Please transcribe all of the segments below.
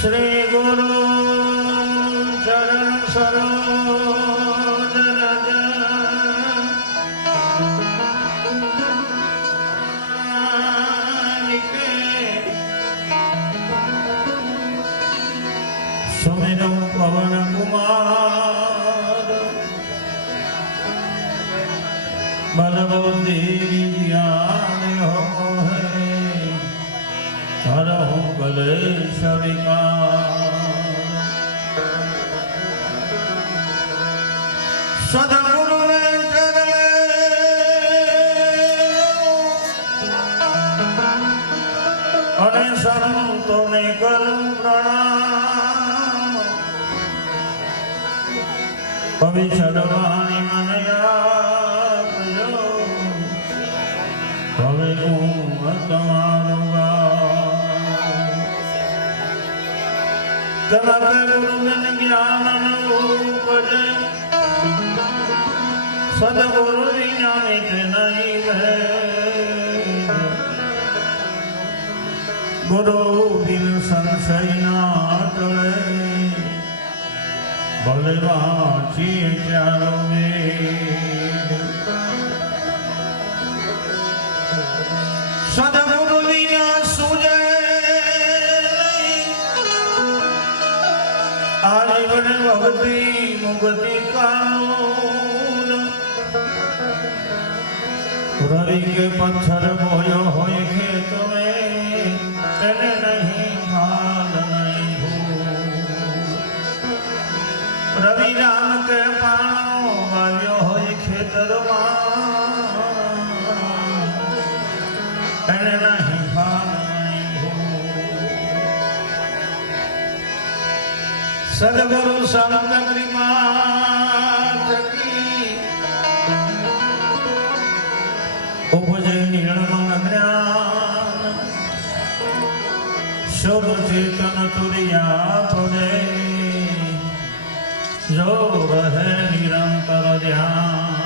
श्री गुरु चरण सरोज रज सुमिरौ पवन कुमार बलबुद्धि ज्ञान हो हरहु कलेश विकार सदगुरु ने चरणे अने संतो ने करूं प्रणाम पवित्र वाणी मनया प्रजो भवे तुम्हारो गुरुजन ज्ञान उपजे सदगुरु ज्ञानित नहीं है गुरु बिन संशय ना टले भले वाची चारो सदगुरु बिना सूझे आजीवन भक्ति मुक्ति कानून रवि के पत्थर बोयो होए खेत में तेने नहीं हाल नहीं भूल रवि राम के पानो वायो होए खेतर तेने नहीं हाल सदगुरु संत कृपा उपजे निर्मल ज्ञान शुद्ध चेतन तुरिया पदे जो रहे निरंतर ध्यान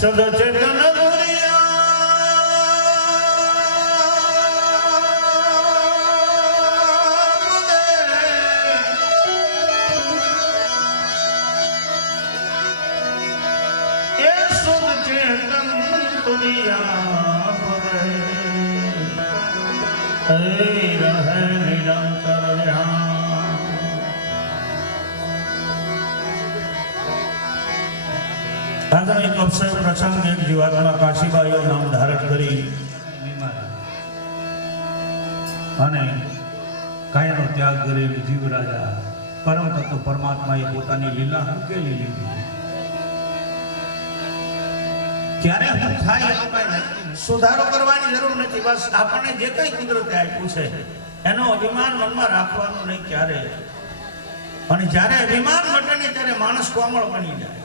शुद्ध चेतन तुरिया आगामी अवसर प्रसंग एक जीवात्मा काशीबाईओ नाम धारण करी અને કાયાનો ત્યાગ કરેલી જીવ રાજા પરમ તત્વ પરમાત્માએ પોતાની લીલા ઉકેલી લીધી ત્યારે હું થાય એનો કાંઈ સુધારો કરવાની જરૂર નથી બસ આપણને જે કંઈ કુદરતે આપ્યું છે એનો અભિમાન મનમાં રાખવાનું નહીં ક્યારે અને જ્યારે અભિમાન મટે ને ત્યારે માણસ કોમળ બની જાય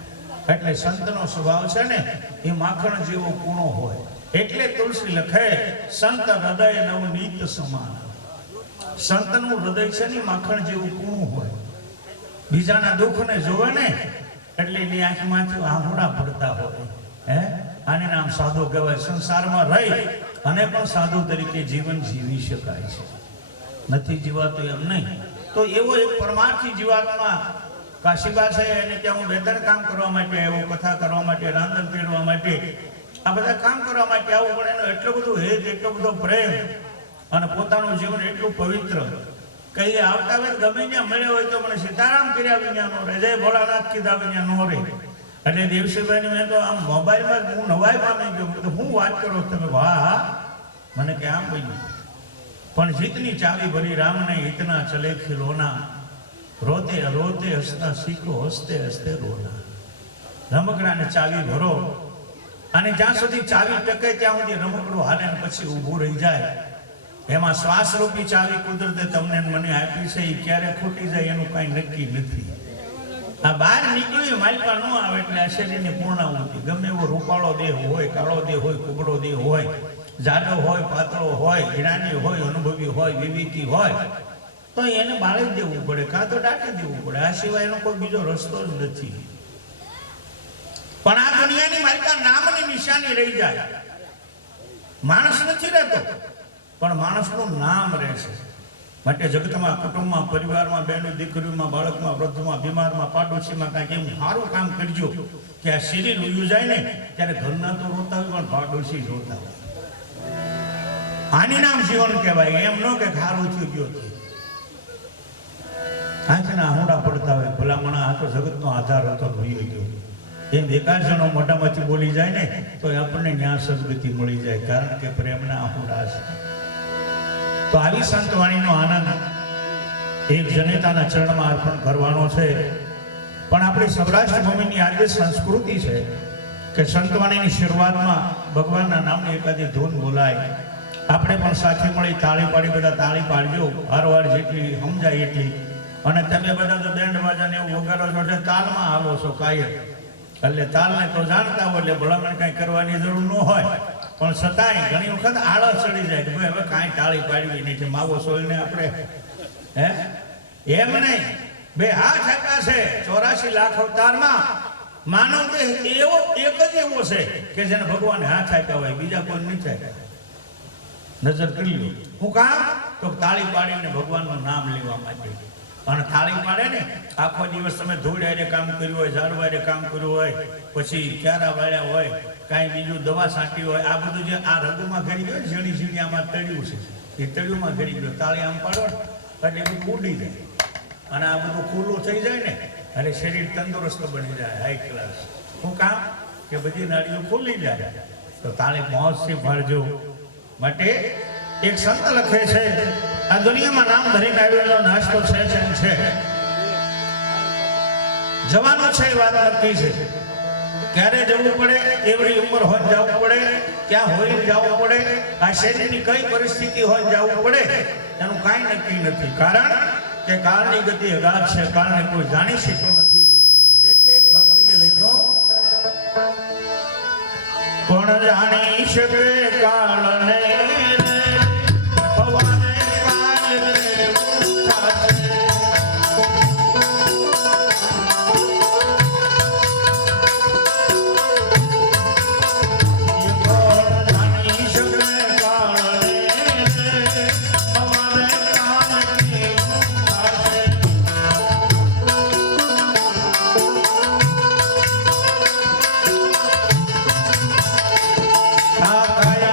એટલે સંતનો સ્વભાવ છે ને એ માખણ જેવો કૂણો હોય એટલે તુલસી લખે સંત હૃદય નવનીત સમાન સંતનું હૃદય છે ને માખણ જેવું કૂણું હોય બીજાના દુઃખને જોવે ને એટલે એની આંખમાંથી આંગળા પડતા હોય હે આને નામ સાધુ કહેવાય સંસારમાં રહી અને પણ સાધુ તરીકે જીવન જીવી શકાય છે નથી જીવાતું એમ નહીં તો એવો એક પરમાર્થી જીવાત્મા કાશીબા છે અને ત્યાં હું બેતર કામ કરવા માટે આવ્યો કથા કરવા માટે રાંધણ તેડવા માટે આ બધા કામ કરવા માટે આવું પણ એનો એટલો બધો હેત એટલો બધો પ્રેમ અને પોતાનું જીવન એટલું પવિત્ર કઈ આવતા વેત ગમે ત્યાં મળ્યો હોય તો મને સીતારામ કર્યા વિના નો રે જય ભોળાનાથ કીધા વિના નો રે એટલે દેવસીભાઈ મેં તો આમ મોબાઈલમાં હું નવાઈ પામી ગયો તો હું વાત કરો તમે વાહ મને કે આમ બન્યું પણ જીતની ચાવી ભરી રામને ઇતના ચલે ખિલોના રોતે રોતે હસતા શીખો હસતે હસતે રોના રમકડાને ચાવી ભરો અને જ્યાં સુધી ચાવી ટકે ત્યાં સુધી રમકડું હાલે ને પછી ઊભું રહી જાય. એમાં શ્વાસરૂપી ચાવી કુદરતે તમને મને આપી છે, એ ક્યારે ખૂટી જાય એનું કાંઈ નક્કી નથી. આ બહાર નીકળ્યું માલિકા ન આવે એટલે આ શરીરની પૂર્ણાહુતિ. ગમે એવો રૂપાળો દેહ હોય, કાળો દેહ હોય, કુબડો દેહ હોય, જાડો હોય, પાતળો હોય, જ્ઞાની હોય, અનુભવી હોય, વિવેકી હોય, તો એને બાળી જ દેવું પડે, કાં તો દાટી દેવું પડે. આ સિવાય એનો કોઈ બીજો રસ્તો જ નથી. પણ આ દુનિયાની માલિકા નામની નિશાની રહી જાય. માણસ નથી રહેતો, પણ માણસનું નામ રહેશે. માટે જગતમાં, કુટુંબમાં, પરિવારમાં, બહેનો દીકરીઓમાં, બાળકમાં, વૃદ્ધમાં, બીમારમાં, પાડોશીમાં કાંઈક એવું સારું કામ કરજો કે આ શરીર ઉયું જાય ને ત્યારે ઘરના તો રોતા હોય પણ પાડોશી રોતા હોય. આની નામ જીવન કહેવાય. એમ ન કે ખારું થયું ગયો આંખના આહુડા પડતા હોય, ભલામણા આ તો જગતનો આધાર હતો ભૂલી ગયો. એમ એકાદ જણો મોઢામાંથી બોલી જાય ને તો આપણને ન્યાય સદગતિ મળી જાય, કારણ કે પ્રેમના આહુડા છે. તો આવી સંતવાણીનો આનંદ એક જનેતાના ચરણમાં અર્પણ કરવાનો છે. પણ આપણી સૌરાષ્ટ્ર ભૂમિની આજે સંસ્કૃતિ છે કે સંતવાણીની શરૂઆતમાં ભગવાનના નામની એકાદી ધૂન બોલાય. આપણે પણ સાથે મળી તાળી પાડી, બધા તાળી પાડજો વારવાર જેટલી સમજાય એટલી. અને તમે બધા તો બેન્ડ બાજાને એવું વગાડો છો એટલે તાલમાં હાલો છો કાયમ, એટલે તાલને તો જાણતા હોય એટલે ભલામણ કાંઈ કરવાની જરૂર ન હોય. પણ છતાંય ઘણી વખત આળસ ચડી જાય કે ભાઈ હવે કાંઈ તાળી પાડવી નહીં, માવો સોળને આપણે એમ નહીં. બે હાથ આપ્યા છે 84 લાખ અવતારમાં. માનવ દેહ એવો એક જ એવો છે કે જેને ભગવાન હાથ આપ્યા હોય, બીજા કોઈ નથી આપ્યા. નજર કરી લો. હું કામ તો તાળી પાડીને ભગવાનનું નામ લેવા માટે. અને તાળી પાડે ને આખો દિવસ તમે ધૂળ કામ કર્યું હોય, ઝાડવારે કામ કર્યું હોય, પછી ક્યારા વાળ્યા હોય, કાંઈ બીજું દવા છાંટી હોય, આ બધું જે આ રગુમાં ઘડી ગયો ઝીણી ઝીણી આમાં તળ્યું છે, એ તળિયુંમાં ઘડી ગયો. તાળી આમ પાડો એટલે એ બધું ઉડી જાય અને આ બધું ખુલ્લું થઈ જાય ને એટલે શરીર તંદુરસ્ત બની જાય, હાઈ ક્લાસ. શું કામ કે બધી નાડીઓ ખુલ્લી જાય. તો તાળી મહોત્સવ ભરજો. માટે એક સંત લખે છે, આ દુનિયામાં નામ ધરીને આવેલો નાસ્તો છે જવાનો છે, એ વાત નક્કી છે. ક્યારે જવું પડે, એવડી ઉંમર હોય જવું પડે, ક્યાં હોય જવું પડે, આ શરીરની કઈ પરિસ્થિતિ હોય જવું પડે, એનું કાંઈ નક્કી નથી. કારણ કે કાળની ગતિ અગાધ છે, કાળને કોઈ જાણી શકતો નથી. એટલે ભક્તિએ લખ્યો, કોણ જાણી શકે કાળને આ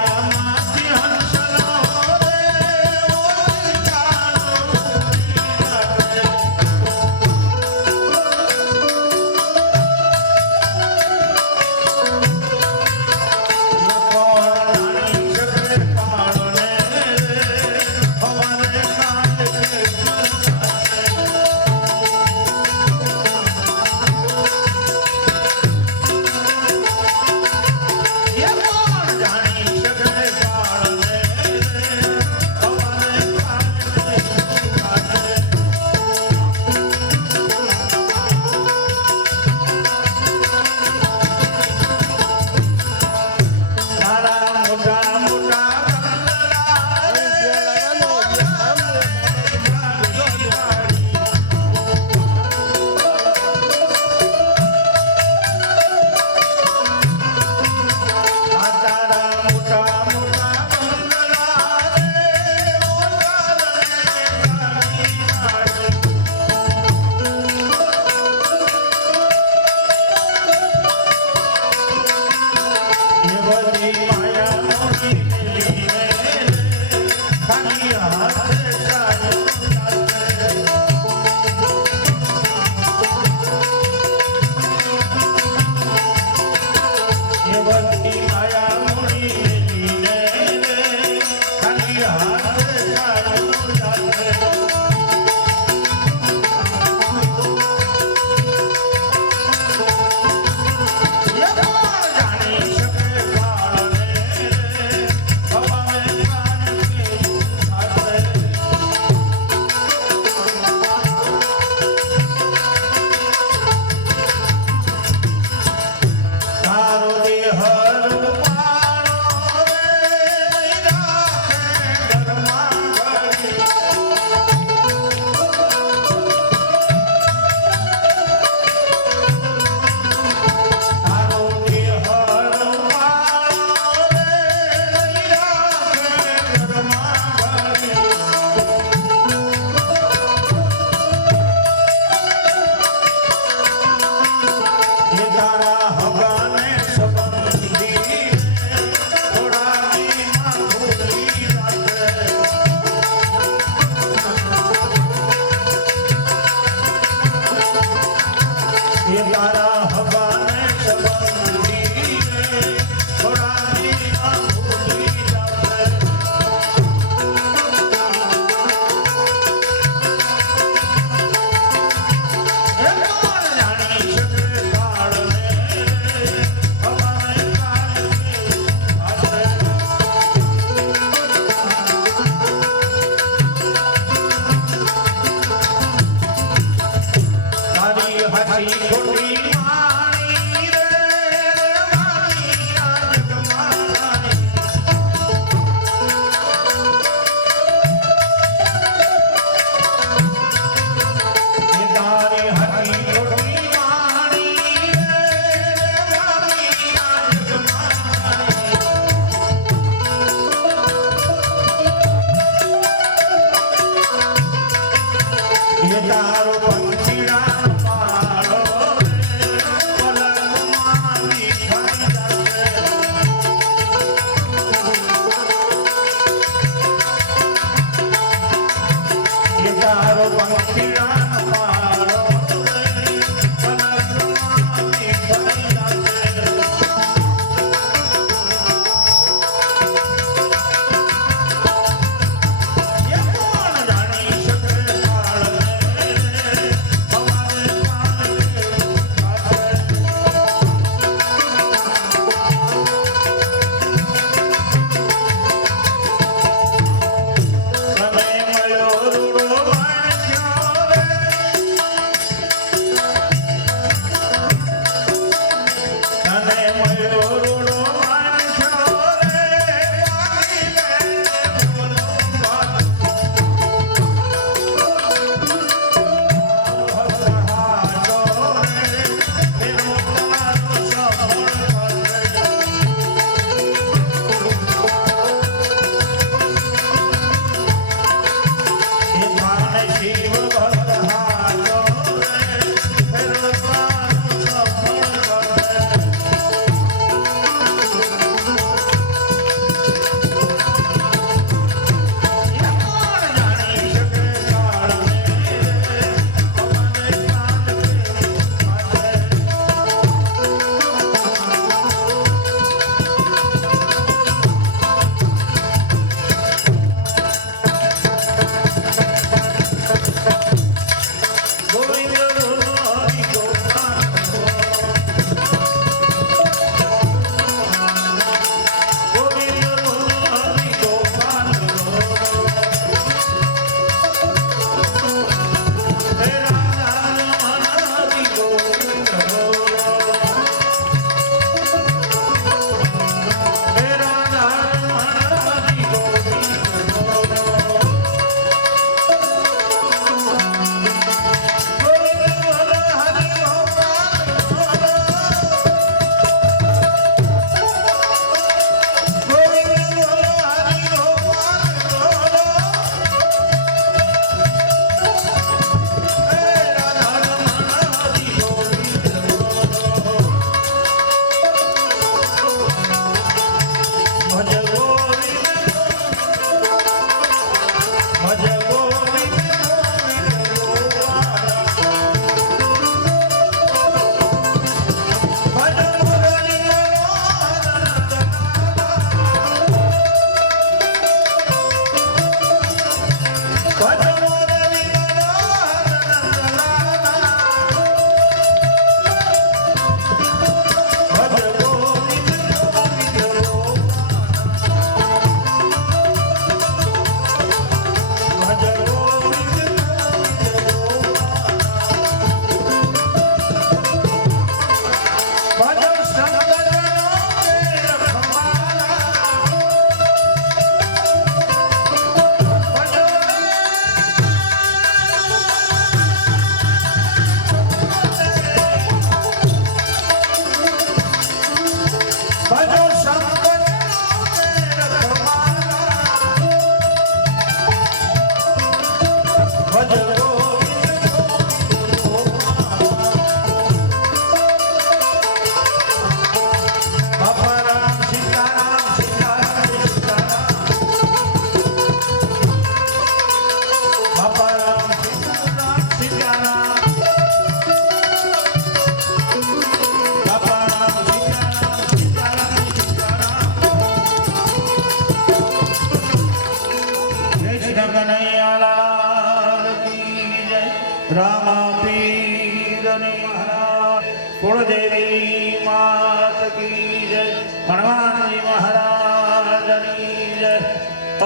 કુળદેવી માત કી જય, હનુમાનજી મહારાજની જય.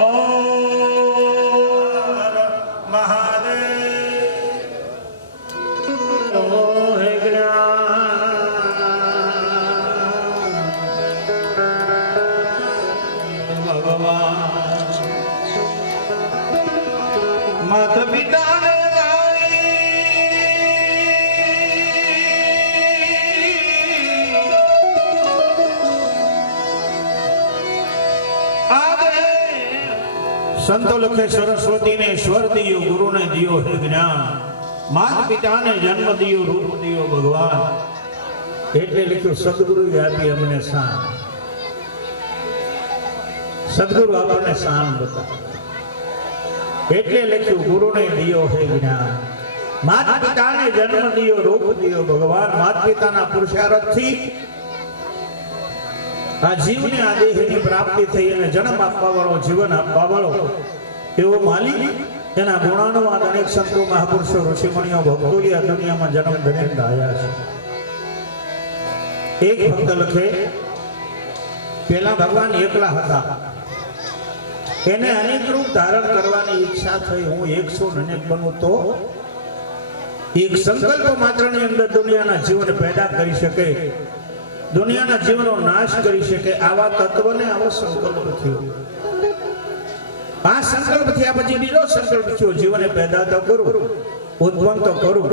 ઓમ મહાદેવ. ઓ હે જ્ઞાન ભગવાન માત પિતાને સંતો લખે સરસ્વતીને સ્વર દિયો, ગુરુને દિયો હે જ્ઞાન, માત પિતાને જન્મ દિયો, રૂપ દિયો ભગવાન. એટલે લખ્યું સદગુરુએ આપી અમને શાન. સદગુરુ આપણને શાન બતાવે. એટલે લખ્યું ગુરુને દિયો હે જ્ઞાન, માત પિતાને જન્મ દિયો, રૂપ દિયો ભગવાન. માત પિતાના પુરુષાર્થથી આ જીવને આ દેહની પ્રાપ્તિ થઈ અને જન્મ આપવા વાળો, જીવન આપવા વાળો એવો માલિક, એના ગુણાનુવાદ અનેક સંતો, મહાપુરુષો, ઋષિમુનિઓ, ભક્તોએ આ દુનિયામાં જન્મ ધરીને આવ્યા છે. એક ભક્ત લખે, પેલા ભગવાન એકલા હતા, એને અનેક રૂપ ધારણ કરવાની ઈચ્છા થઈ. હું 100 અનેક બનું તો એક સંકલ્પ માત્રની અંદર દુનિયાના જીવન પેદા કરી શકે, દુનિયાના જીવનનો નાશ કરી શકે. આવા તત્વને આવો સંકલ્પ થયો. આ સંકલ્પ થયા પછી બીજો સંકલ્પ થયો, જીવને પેદા તો કરું, ઉત્પન્ન તો કરું,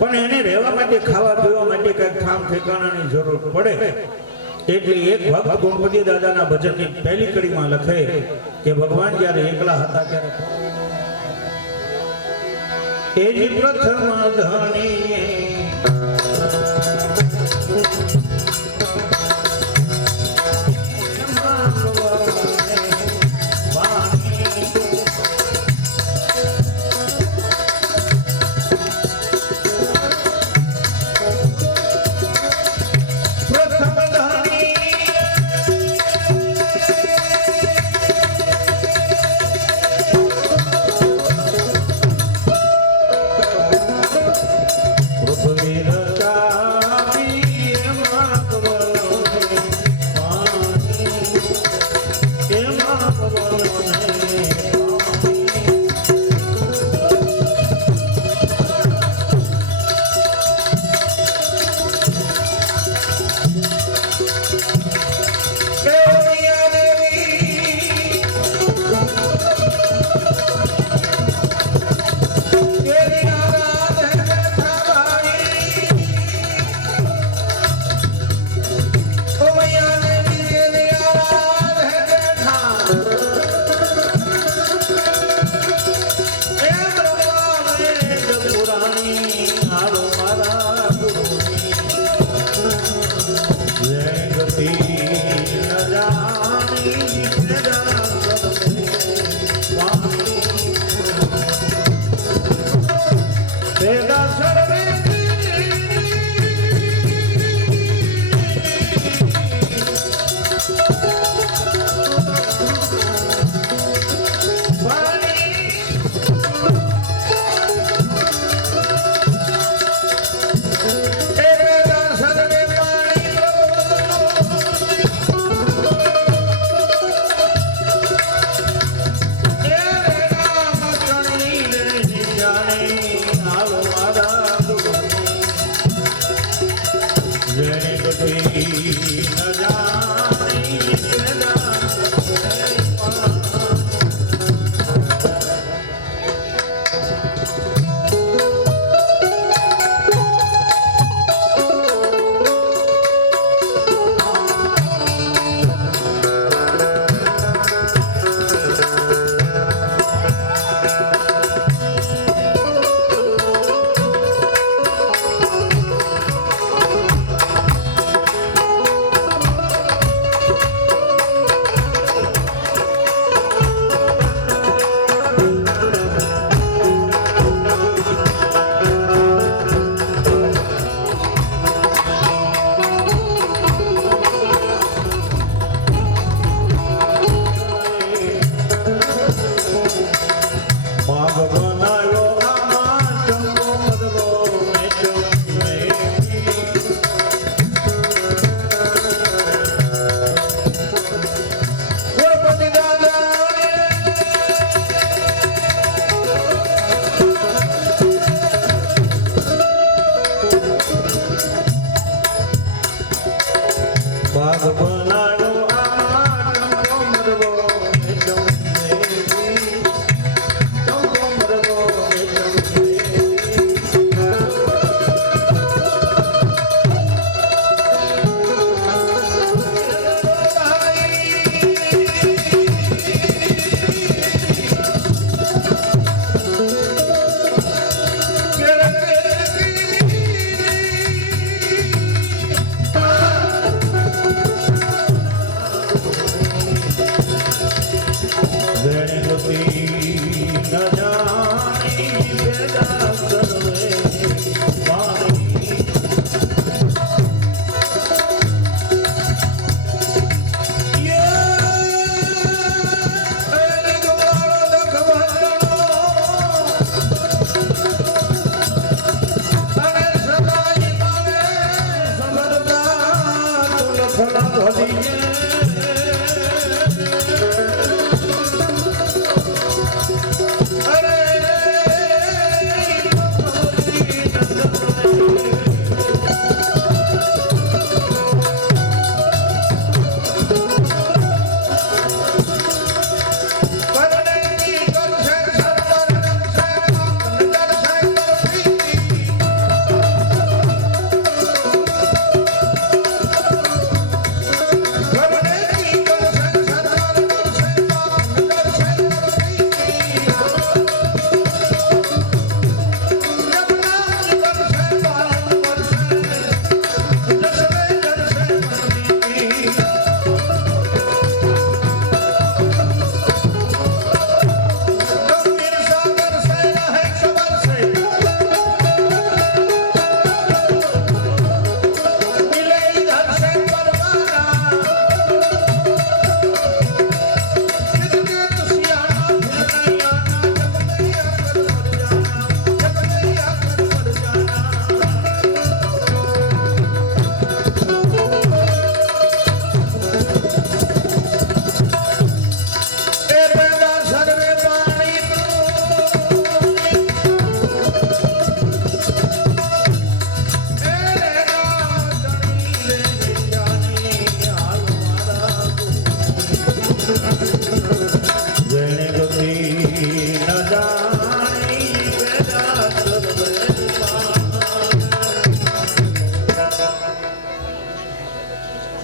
પણ એને રહેવા માટે, ખાવા પીવા માટે કઈક ઠામ ઠેકાણાની જરૂર પડે. એટલે એક ભક્ત ગણપતિ દાદાના ભજનની પહેલી કડીમાં લખે કે ભગવાન જ્યારે એકલા હતા ત્યારે એ જ પ્રથમ ધણી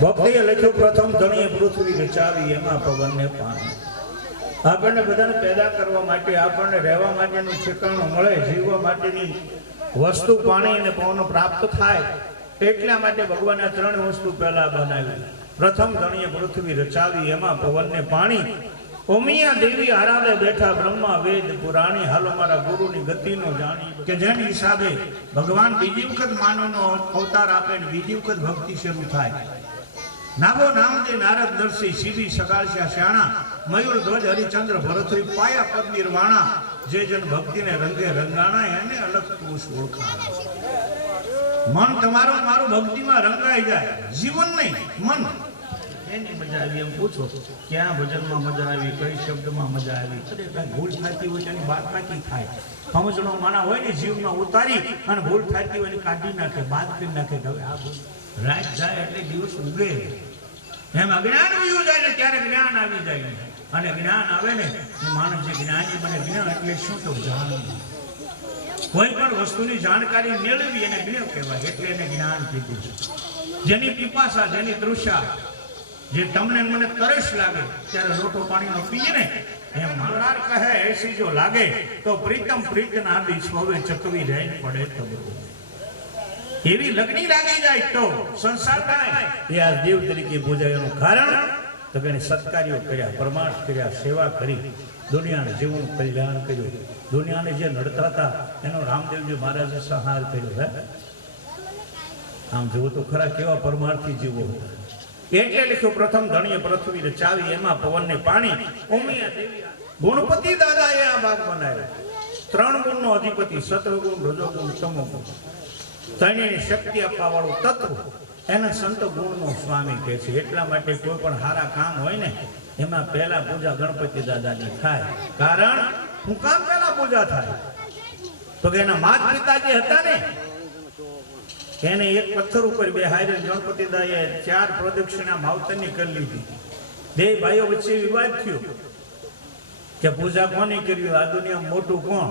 ભક્તિએ લખ્યું પ્રથમ ધણીએ પૃથ્વી રચાવી એમાં પવનને પાણી. આપણને બધાને પેદા કરવા માટે, આપણને રહેવા માટેનું ઠેકાણું મળે, જીવવા માટેની વસ્તુ પાણી અને પવન પ્રાપ્ત થાય, એટલા માટે ભગવાને આ ત્રણ વસ્તુ પહેલા બનાવી. પ્રથમ ધણીએ પૃથ્વી રચાવી એમાં પવનને પાણી. ઓમિયા દેવી આરાધે બેઠા બ્રહ્મા વેદ પુરાણી. હાલો મારા ગુરુની ગતિનો જાણી કે જેની હિસાબે ભગવાન બીજી વખત માનવનો અવતાર આપે ને બીજી વખત ભક્તિ શરૂ થાય. નાગો નામદે નારદ નરસિંહ સીધી સગાળસ્યા શ્યાણા. મયુર ધ્વજ હરિચંદ્ર ભરતરી પાયા પદ નિર્વાણા. જે જન ભક્તિને રંગે રંગાણા એને અલગ પુરુષ ઓળખાણા. મન તમારું મારું ભક્તિમાં રંગાઈ જાય, જીવન નહીં મન. એની મજા આવી. એમ પૂછો ક્યાં ભજનમાં મજા આવી, કઈ શબ્દમાં મજા આવી. કઈ ભૂલ થતી હોય એની બાદ બાકી થાય. સમજણો માણા હોય ને જીવનમાં ઉતારી અને ભૂલ થતી હોય કાઢી નાખે, બાદ કરી નાખે. હવે આ ભૂલ રાત જાય એટલે દિવસ ઉગે. એમ અજ્ઞાન વયું જાય ને ત્યારે જ્ઞાન આવી જાય. અને જ્ઞાન આવે ને માણસ જે જ્ઞાની બને. જ્ઞાન એટલે શું તો જાણવું. કોઈ પણ વસ્તુની જાણકારી મેળવી એને જ્ઞાન કહેવાય. એટલે એને જ્ઞાન કીધું છે. જેની પીપાસા, જેની તૃષા, જે તમને મને તરસ લાગે ત્યારે રોટો પાણીનો પીએ ને, એમ મહારાજ કહે એસી જો લાગે તો પ્રીતમ પ્રીત ના બી છોવે ચકવી રહે પડે તબરો. એવી લગ્ની લાગી જાય તો સંસાર થાય. એ આ દેવ તરીકે પૂજાય. એનું કારણ તો કે સત્કાર્યો કર્યા, પરમાર્થ કર્યા, સેવા કરી, દુનિયાને જીવન કલ્યાણ કર્યું. દુનિયાને જે નડતા હતા એનો રામદેવજી મહારાજે સહાર કર્યો. હે આમ જુઓ તો ખરા કેવા પરમાર્થી જીવો હતા. એટલે લખ્યું પ્રથમ ધણીએ પૃથ્વી રચાવી એમાં પવનને પાણી. ઉમિયા દેવી ગુણપતિ દાદાએ આ ભાગ બનાવ્યો. ત્રણ ગુણનો અધિપતિ, સત્વગુણ, રજોગુણ, તમોગુણ. ત્રણેયની શક્તિ આપવા વાળું તત્વ એના સંત ગુણનો સ્વામી કહે છે. એટલા માટે કોઈ પણ સારા કામ હોય ને એમાં પહેલા પૂજા ગણપતિ દાદાની થાય. કારણ હું કામ પહેલા પૂજા થાય તો કે એના માતા પિતા જે હતા ને એને એક પથ્થર ઉપર બેહાડી ગણપતિ દાદાએ 4 પ્રદક્ષિણા માવતરની કરી લીધી. બે ભાઈઓ વચ્ચે વિવાદ થયો કે પૂજા કોની કર્યું, આ દુનિયામાં મોટું કોણ?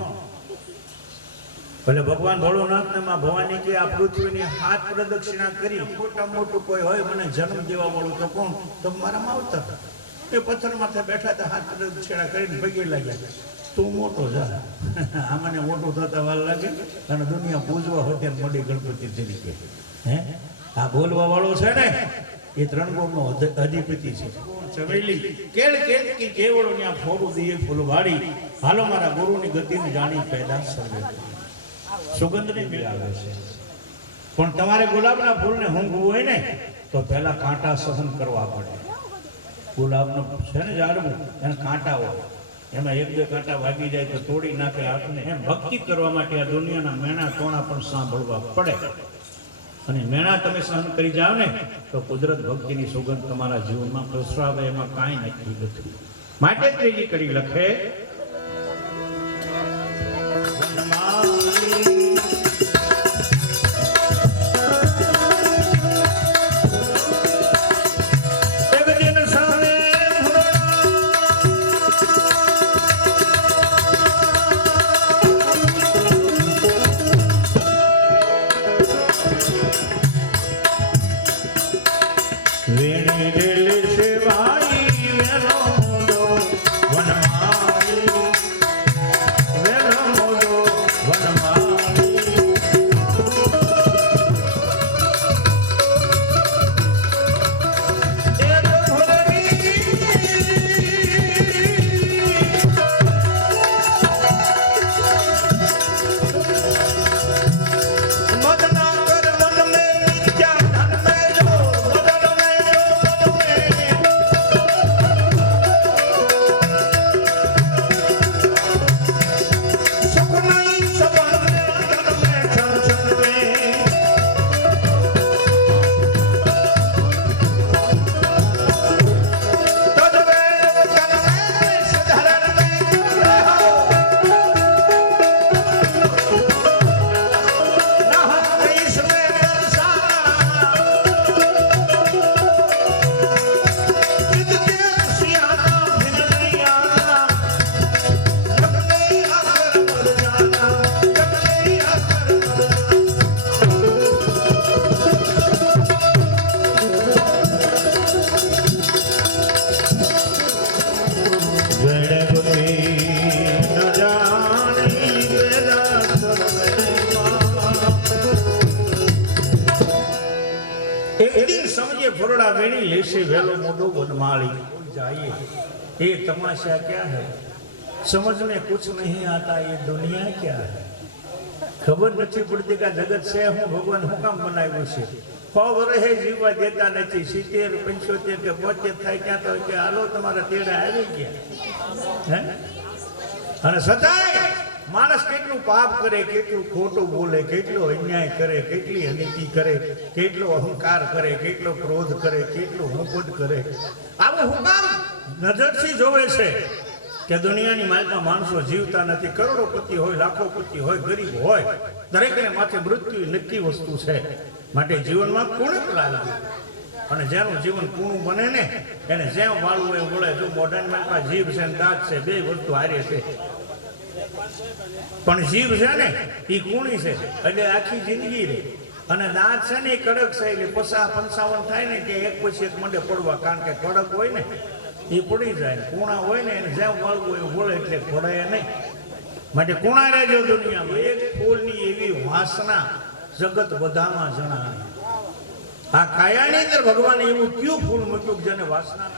ભલે ભગવાન ભોળોનાથ ને માં ભવાની કે આ પૃથ્વીની 7 પ્રદક્ષિણા કરી, મોટા મોટું કોઈ હોય મને જન્મ દેવા વાળું તો કોણ? તો મારા માવતર. એ પથ્થર માથે બેઠા હતા, 7 પ્રદક્ષિણા કરીને પગે લાગ્યા. તું મોટો જા, આ મને મોટું થતા વાર લાગે અને દુનિયા પૂજવા હોતે મોડી ગણપતિ તરીકે. હે આ બોલવા વાળો છે ને એ 3 ગુણનો અધિપતિ છે. ચમેલી કેળ કેળ કે કેવળો ત્યાં ફોડું દીએ ફૂલવાડી. હાલો મારા ગુરુની ગતિને જાણી પેદા સર્વે. સુગંધને મિલાવે છે. પણ તમારે ગુલાબના ફૂલને ઊંઘવું હોય ને તો પહેલા કાંટા સહન કરવા પડે. ગુલાબનું છે ને ઝાડવું એને કાંટા હોય, એમાં 1-2 કાંટા વાગી જાય તો તોડી નાખે હાથને. એમ ભક્તિ કરવા માટે આ દુનિયાના મેણા ટોણા પણ સાંભળવા પડે. અને મેણા તમે સહન કરી જાઓ ને તો કુદરત ભક્તિની સુગંધ તમારા જીવનમાં પ્રસરાવે. એમાં કાંઈ નથી નથી. માટે ત્રીજી કરી લખે વેણી રેલ સેવાઈ વેરો વનમાળી. ऐसे वेलो मोडो बनमाली जाइए, ये तमाशा क्या है, समझ में कुछ नहीं आता, ये दुनिया क्या है। खबर नहीं पड़ती का जगत से हूँ भगवान हूँ काम बनाव्યું છે। 100 વર્ષે जीववा देता नहीं, 70 75 के 75 થાય क्या तो के हालो તમારા તેડા આવી ગયા હે। અને સતાય માણસ કેટલું પાપ કરે, કેટલું ખોટું બોલે, કેટલો અન્યાય કરે, કેટલી અનીતિ કરે, કેટલો અહંકાર કરે, કેટલો ક્રોધ કરે, કેટલો હુંપટ કરે। આવું હું કામ નજરથી જોવે છે કે દુનિયાની માલમાં માણસો જીવતા નથી। કરોડોપતિ હોય, લાખોપતિ હોય, ગરીબ હોય, દરેકને માથે મૃત્યુ નક્કી વસ્તુ છે। માટે જીવનમાં કુણક લાગવું, અને જેનું જીવન કુણું બને ને એને જેમ વાળવું એ વળે। જો મોઢાની માલમાં જીભ છે ને દાંત છે, બે વસ્તુ હારે છે, પણ જીભ છે ને એ કુણી છે એટલે આખી જિંદગી રહે, અને દાંત છે ને એ કડક છે એટલે 55 થાય ને કે એક પછી એક મંડે પડવા, કારણ કે કડક હોય ને એ પડી જાય, કુણા હોય ને એને જેમ વાળવું એ વળે એટલે પડાય નહીં। માટે કુણા રહેજો દુનિયામાં। એક ફૂલની એવી વાસના જગત બધામાં જણાય। આ કાયાની અંદર ભગવાને એવું કયું ફૂલ મૂક્યું જેને વાસના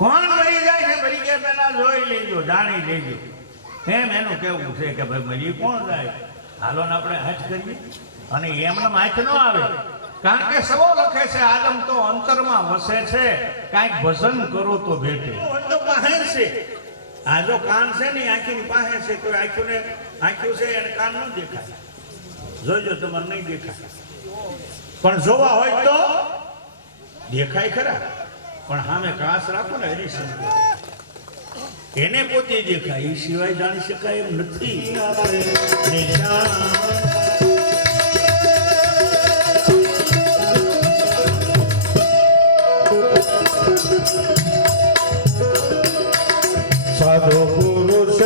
કોણ મરી જાય છે, મરી ગયા પહેલા જોઈ લેજો, જાણી લેજો, એમ એનું કેવું છે કે ભાઈ મરી કોણ જાય, હાલો ને આપણે હાથ કરીએ। અને એમને હાથ ન આવે, કારણ કે સવો લખે છે આદમ તો અંતરમાં વસે છે, કાંઈક ભજન કરો તો ભેટે। તો પાસે છે આ જો કાન છે ને આંખીની પાસે છે, તો આંખ્યું છે અને કાન ન દેખાય, જોજો તમારે નહીં દેખાય, પણ જોવા હોય તો દેખાય ખરા, પણ સામે કાસ રાખો ને હરીશન એને પોતે દેખાય, એ સિવાય જાણી શકાય એમ નથી। સાધો પુરુષ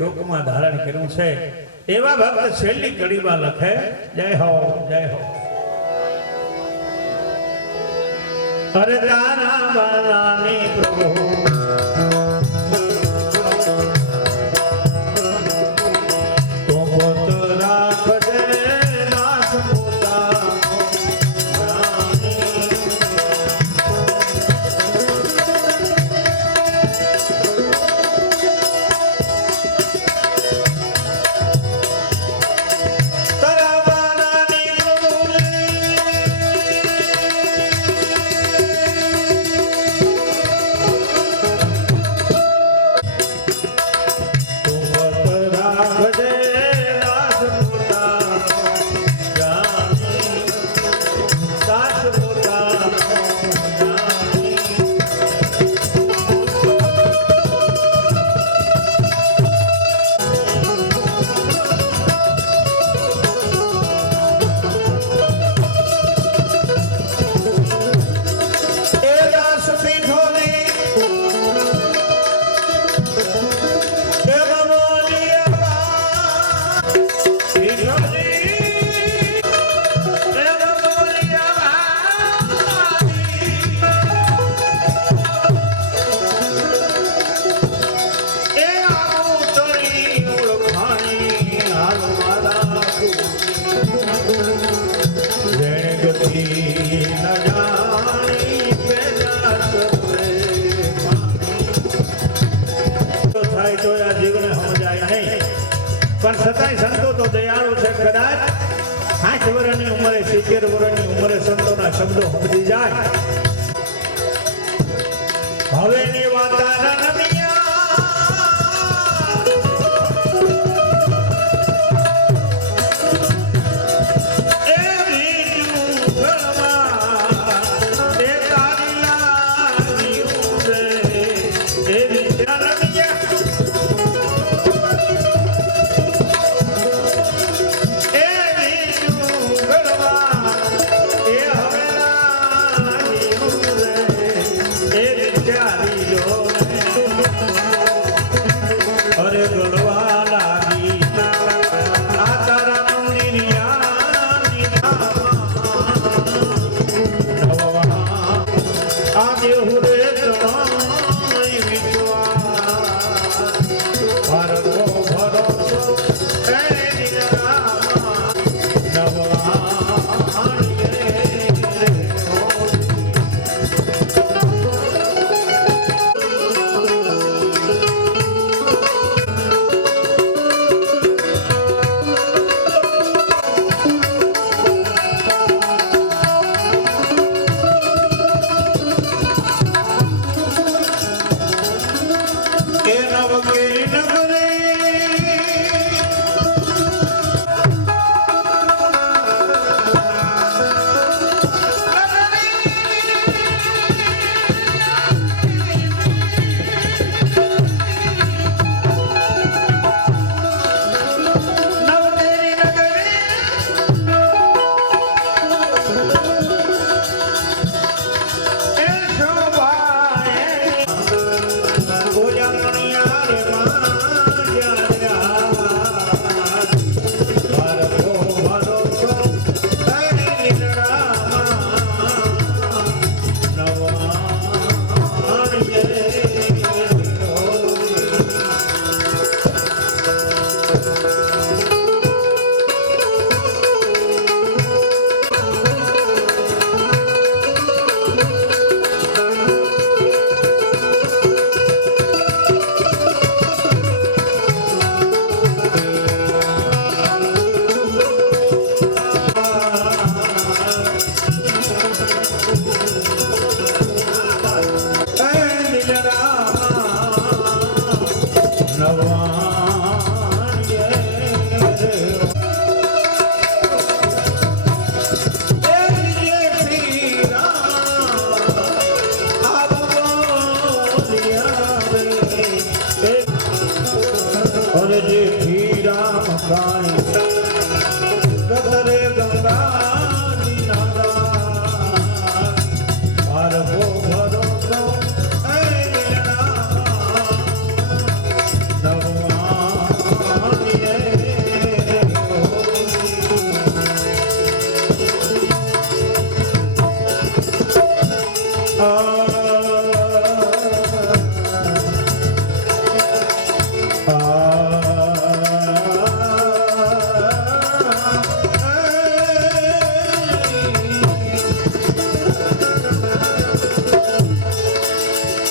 લોકમાં ધારણ કર્યું છે એવા ભક્ત છેલ્લી કડીમાં લખે જય હો જય હો। અરે તારા બાલાની પ્રભુ તો પોત રાખજે નાથ પોતાનો તારા બાલાની પણ છતાંય સંતો તો દયાળુ છે. કદાચ 60 વર્ષની ઉંમરે 70 વર્ષની ઉંમરે સંતોના શબ્દો સમજી જાય. હવેની વાતાના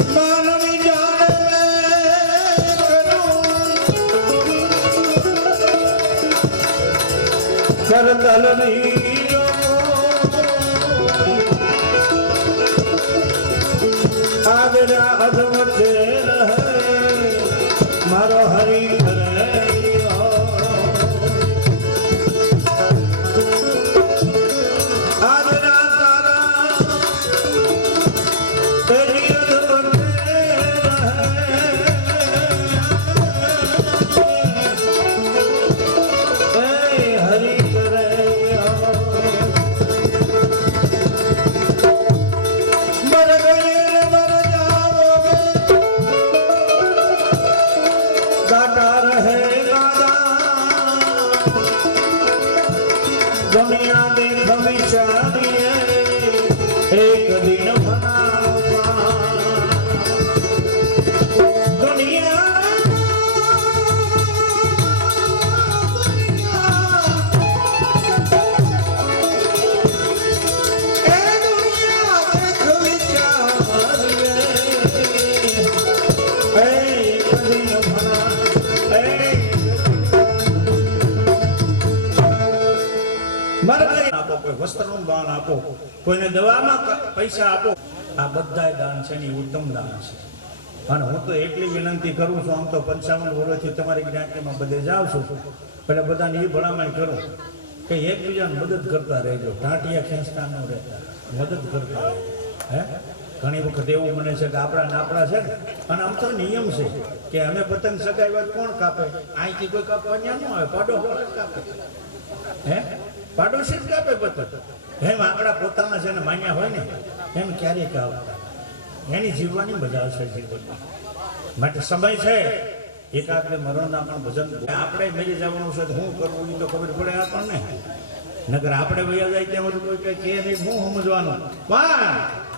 માનવી જાણે કરતલની આગરા અધવચ્ચે રહે મારો હરી दुनिया में भविष्य एक दिन मनावा दुनिया આપો કોઈ વસ્ત્રનું દાન આપો કોઈને દવામાં પૈસા આપો આ બધાય દાન છે ને ઉત્તમ દાન છે અને હું તો એટલી વિનંતી કરું છું આમ તો 55 વર્ષથી તમારી જ્ઞાતિમાં બધે જાઉં છું એટલે બધાને એ ભલામણ કરું કે એકબીજાને મદદ કરતા રહેજો ટાંટિયા ખેંચતા ન રહેતા મદદ કરતા રહેજો હે ઘણી વખત એવું મને છે કે આપણા છે ને અને આમ તો નિયમ છે કે અમે પતંગ સગાવ્યા કોણ કાપે અહીંથી કોઈ કાપવા ત્યાં ન આવે પાડો કાપે હે પાડોશી જ કાપે પતંગ એમ આપણા પોતાના છે ને માન્યા હોય ને એમ ક્યારેય કાપતા એની જીવવાની મજા આવશે જીવનમાં માટે સમય છે એકાદ બે મરણના પણ ભજન આપણે મેરી જવાનું છે શું કરવું એ તો ખબર પડે આપણને નકર આપણે વયા જાય ત્યાં બધું કોઈ કઈ કે નહીં હું સમજવાનું પણ